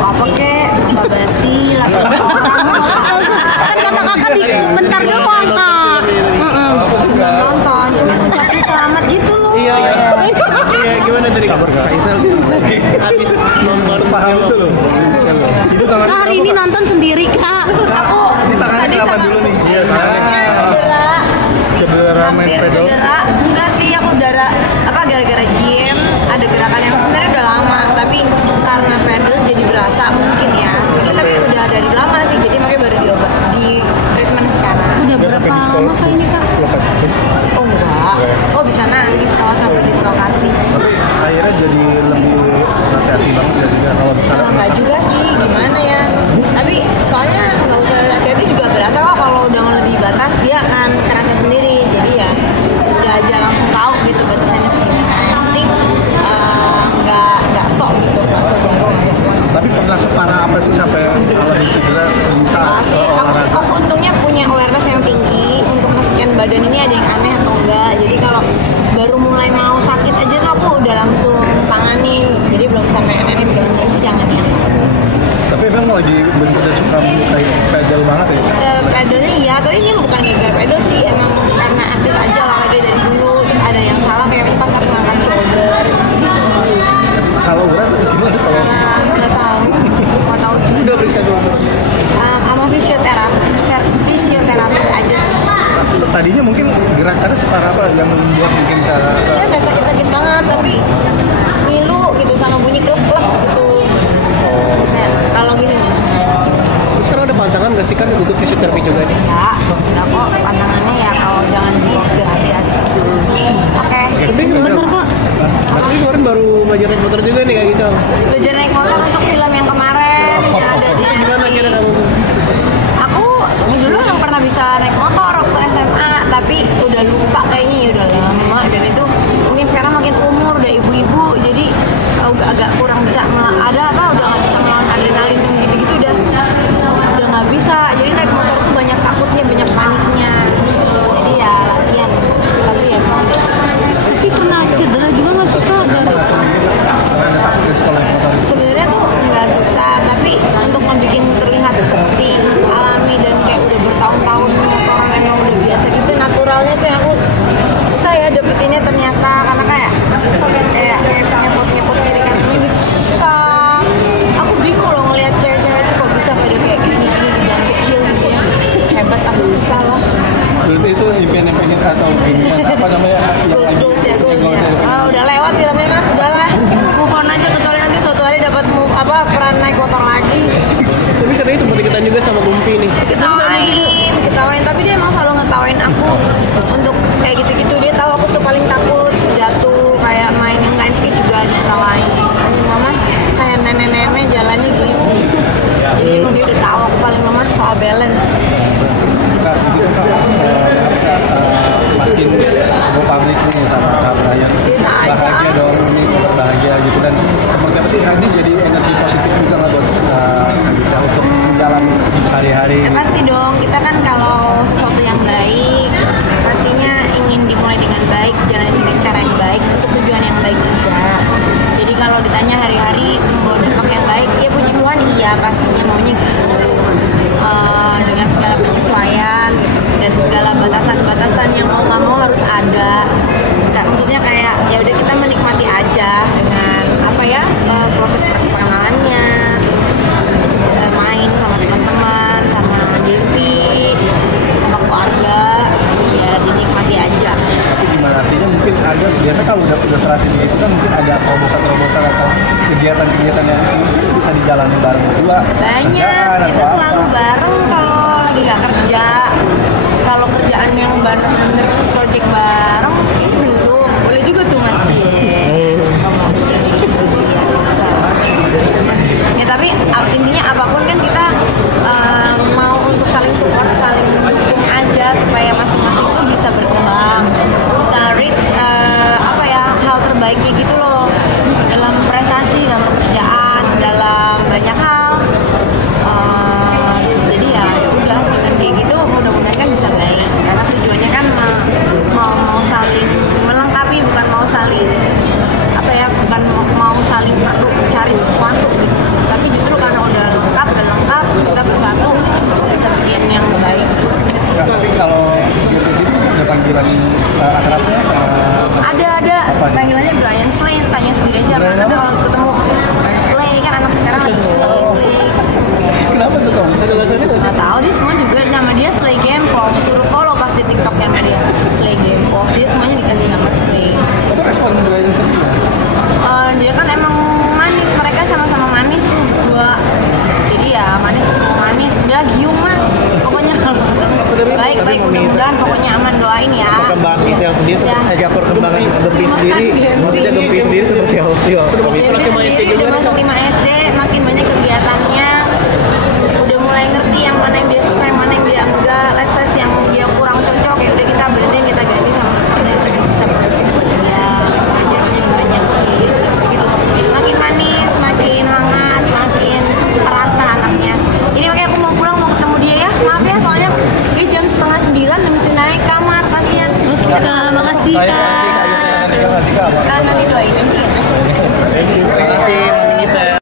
apa kek, masa basi, lagi orang. Kan kata kakak di bentar doang kak. Belum nonton, cuma ngucapin selamat gitu loh. Iya, gimana dari Sabar Kak Isel habis nonton paham itu loh. Itu tangan Kak hari ini nonton sendiri kak. Aku ini tangannya tadi kenapa sama dulu nih? Iya, tangannya cedera main hampir pedal. cedera. Enggak sih, aku gara-gara gym ada gerakan yang sebenarnya udah lama, tapi karena pedal jadi berasa mungkin ya. Tapi udah dari lama sih, jadi makanya baru di treatment sekarang. Udah berapa lama kak ini kak? Lokasi. Oh enggak, oh bisa nangis kalau sampai dislokasi. Tapi akhirnya jadi lebih hati-hati banget ya juga kalau misalnya. Enggak juga sih, gimana ya. Tapi soalnya nggak usah hati-hati juga berasa kok kalau udah melebihi batas dia akan kerasa sendiri. Jadi ya udah aja langsung tahu gitu batasannya segini. Nah, yang penting nggak sok gitu, nggak sok jago. Tapi pernah separah apa sih sampai alami cedera bisa Sih, olahraga? aku untungnya punya awareness yang tinggi untuk nge-scan badan ini ada yang aneh atau enggak. Jadi kalau baru mulai mau sakit aja tuh aku udah langsung tanganin. Jadi belum sampai aneh-aneh, bener-bener sih jangan ya. Tapi emang lagi bener-bener suka menyukai pedal banget ya? Pedalnya iya, tapi ini bukan gara-gara pedal sih, emang karena aktif aja olahraga dari dulu. Terus ada yang salah kayak pas aku ngangkat shoulder. Salah urat atau gimana sih kalau? Nggak tahu, nggak tahu. udah periksa dulu. Sama fisioterapis aja sih. Tadinya mungkin gerakannya separah apa yang membuat mungkin cara Sebenarnya nggak sakit-sakit banget, tapi ngilu gitu sama bunyi klek-klek gitu. Kayak kalau gini nih. Terus sekarang ada pantangan nggak sih kan ikut fisioterapi juga nih? Ya, enggak kok, pandangannya ya kalau jangan diforsir aja. Oke, Tapi bener kok. Tapi kemarin baru belajar naik motor juga nih Kak Gisel. Belajar naik motor untuk film yang kemarin yang ada di Gimana kira Netflix. kamu? Aku dulu yang pernah bisa naik motor waktu SMA, tapi udah lupa kayaknya ya udah lama, dan itu mungkin sekarang makin umur udah ibu-ibu, jadi agak kurang bisa udah nggak bisa melawan adrenalin yang gitu-gitu, udah nggak bisa. Jadi naik motor tuh banyak takutnya, banyak paniknya. Jadi ya latihan, tapi ya Tapi pernah cedera juga nggak sih kak dari ada takutnya sekolah motor? sebenarnya tuh nggak susah, tapi untuk membuat terlihat seperti alami dan kayak udah bertahun-tahun motoran emang udah biasa gitu, naturalnya tuh yang aku susah ya dapetinnya ternyata, karena kayak nyepot kiri kanan ini susah. Aku bingung loh ngeliat cewek-cewek itu kok bisa pada kayak gini di jalan kecil gitu ya, hebat tapi susah loh. Berarti itu impian atau impian apa namanya? Goals ya. Udah lewat filmnya mas, udahlah move on aja, kecuali nanti suatu hari dapat peran naik motor lagi. Tapi katanya sempat ikutan juga sama Gumpi nih. Ketawain, tapi dia emang selalu ngetawain aku untuk kayak gitu-gitu. Dia tahu aku tuh paling takut jatuh, kayak main yang line skate juga diketawain. Mama kayak nenek-nenek jalannya gitu. Jadi emang dia udah tahu aku paling lemah soal balance. Kak, gitu kan makin go public nih sama Kak Brian. Bisa aja. Bahagia dong, ini berbahagia gitu, dan seperti apa sih ini jadi energi positif juga nggak buat Kak Gisel untuk menjalani hari-hari? Pasti dong, kita kan kalau sesuatu yang baik pastinya ingin dimulai dengan baik, jalan dengan cara yang baik untuk tujuan yang baik juga. Jadi kalau ditanya hari-hari membawa dampak yang baik, ya puji Tuhan iya, pastinya maunya gitu. Dengan segala penyesuaian dan segala batasan-batasan yang mau nggak mau harus ada. Maksudnya kayak ya udah kita menikmati aja dengan proses perkenalannya, terus main sama teman-teman, sama diri, sama keluarga, ya dinikmati aja. Tapi gimana artinya mungkin ada biasa kalau udah serasi itu kan mungkin ada terobosan atau kegiatan-kegiatan yang bisa dijalani bareng berdua. Banyak, kita selalu bareng kalau lagi nggak kerja. Kalau kerjaan yang bener-bener project bareng, ini belum. Boleh juga tuh Mas Ci. Promosi. Ya tapi intinya apapun kan kita mau untuk saling support, saling mendukung aja supaya masing-masing tuh bisa berkembang, bisa reach hal terbaiknya gitu loh, dalam prestasi, dalam pekerjaan, dalam banyak hal. Jadi ya udah dengan kayak gitu mudah-mudahan kan bisa baik, karena tujuannya kan mau saling melengkapi, bukan mau saling bukan mau saling perlu cari sesuatu gitu. Tapi justru karena Gisel sendiri seperti agak perkembangan Gempi sendiri, maksudnya Gempi sendiri seperti apa sih? Gempi sendiri udah masuk 5 SD, makin banyak kegiatannya, udah mulai ngerti yang mana yang dia suka, yang mana yang dia enggak, les-les yang dia kurang cocok, ya udah kita berhenti, kita ganti sama sesuatu yang lebih bisa berguna buat dia, belajarnya dibanyakin, gitu. Makin manis, makin hangat, makin terasa anaknya. Ini makanya aku mau pulang, mau ketemu dia ya, maaf ya soalnya dia jam 8:30 dan mesti naik kamar, kasihan. Makasih Kak. Nanti doain aja ya. Terima kasih.